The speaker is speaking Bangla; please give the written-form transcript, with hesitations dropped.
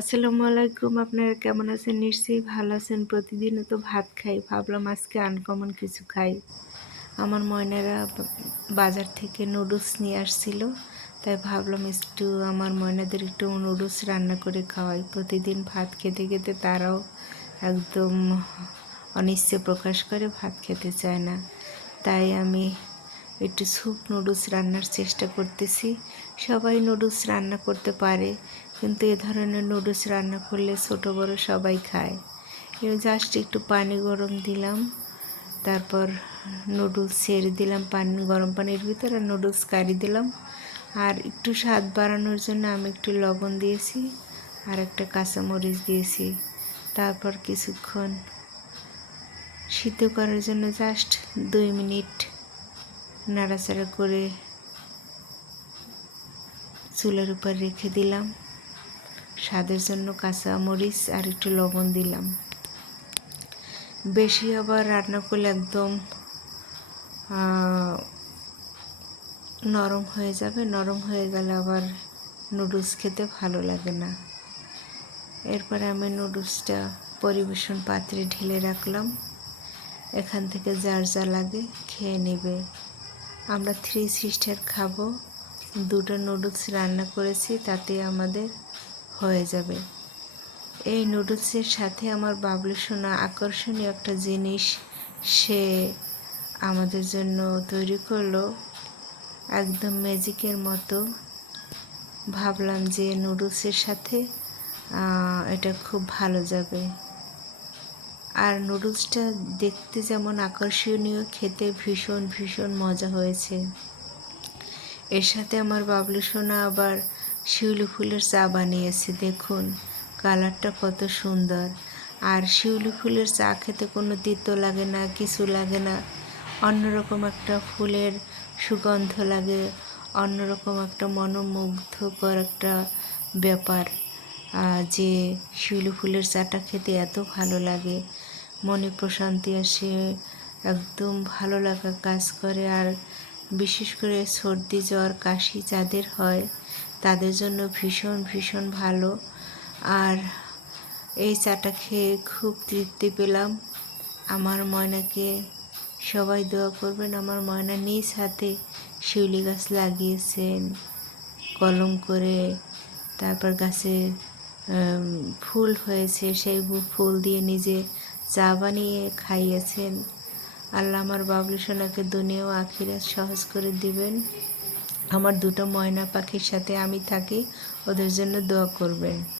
আসসালামু আলাইকুম। আপনারা কেমন আছেন? নিশ্চয়ই ভালো আছেন। প্রতিদিনই তো ভাত খাই। ভাবলাম আজকে আনকমন কিছু খাই। আমার ময়নারা বাজার থেকে নুডলস নিয়ে আসছিল। তাই ভাবলাম একটু আমার ময়নাদের একটু নুডলস রান্না করে খাওয়াই। প্রতিদিন ভাত খেতে খেতে তারাও একদম অনিচ্ছে প্রকাশ করে ভাত খেতে চায় না। তাই আমি একটু স্যুপ নুডলস রান্নার চেষ্টা করতেছি। সবাই নুডলস রান্না করতে পারে, কিন্তু এ ধরনের নুডলস রান্না করলে ছোট বড় সবাই খায়। জাস্ট একটু পানি গরম দিলাম, তারপর নুডলস ছেড়ে দিলাম গরম পানির ভিতর, আর নুডলস কারি দিলাম। আর একটু স্বাদ বাড়ানোর জন্য আমি একটু লবণ দিয়েছি আর একটা কাঁচামরিচ দিয়েছি। তারপর কিছুক্ষণ সিদ্ধ করার জন্য জাস্ট 2 মিনিট নাড়াচাড়া করে চুলার উপর রেখে দিলাম। স্বাদের জন্য কাঁচা মরিচ আর একটু লবণ দিলাম। বেশি আবার রান্না করলে একদম নরম হয়ে যাবে। নরম হয়ে গেলে আবার নুডলস খেতে ভালো লাগে না। এরপরে আমি নুডলসটা পরিবেশন পাত্রে ঢেলে রাখলাম। এখান থেকে যার যা লাগে খেয়ে নেবে। আমরা 3 সিস্টার খাবো। 2টা নুডলস রান্না করেছি, তাতে আমাদের হয়ে যাবে। এই নুডলসের সাথে আমার বাবলু সোনা আকর্ষণীয় একটা জিনিস সে আমাদের জন্য তৈরি করলো, একদম ম্যাজিকের মতো। ভাবলাম যে নুডলসের সাথে এটা খুব ভালো যাবে। আর নুডলসটা দেখতে যেমন আকর্ষণীয়, খেতে ভীষণ ভীষণ মজা হয়েছে। এর সাথে আমার বাবলু সোনা আবার শিউলি ফুলের চা বানিয়েছে। দেখুন কালারটা কত সুন্দর। আর শিউলি ফুলের চা খেতে কোনো তিতো লাগে না, কিছু লাগে না। অন্যরকম একটা ফুলের সুগন্ধ লাগে, অন্যরকম একটা মনোমুগ্ধকর একটা ব্যাপার। যে শিউলি ফুলের চাটা খেতে এত ভালো লাগে, মনে প্রশান্তি আসে, একদম ভালো লাগা কাজ করে। আর বিশেষ করে সর্দি জ্বর কাশি যাদের হয় তাদের জন্য ভীষণ ভীষণ ভালো। আর এই চাটা খেয়ে খুব তৃপ্তি পেলাম। আমার ময়নাকে সবাই দোয়া করবেন। আমার ময়না নিজ হাতে শিউলি গাছ লাগিয়েছেন কলম করে, তারপর গাছে ফুল হয়েছে, সেই ফুল দিয়ে নিজে চা বানিয়ে খাইয়েছেন। আল্লাহ আমার বাবলু সোনাকে দুনিয়া ও আখিরাত সহজ করে দিবেন। আমার 2টো ময়না পাখির সাথে আমি থাকি, ওদের জন্য দোয়া করবেন।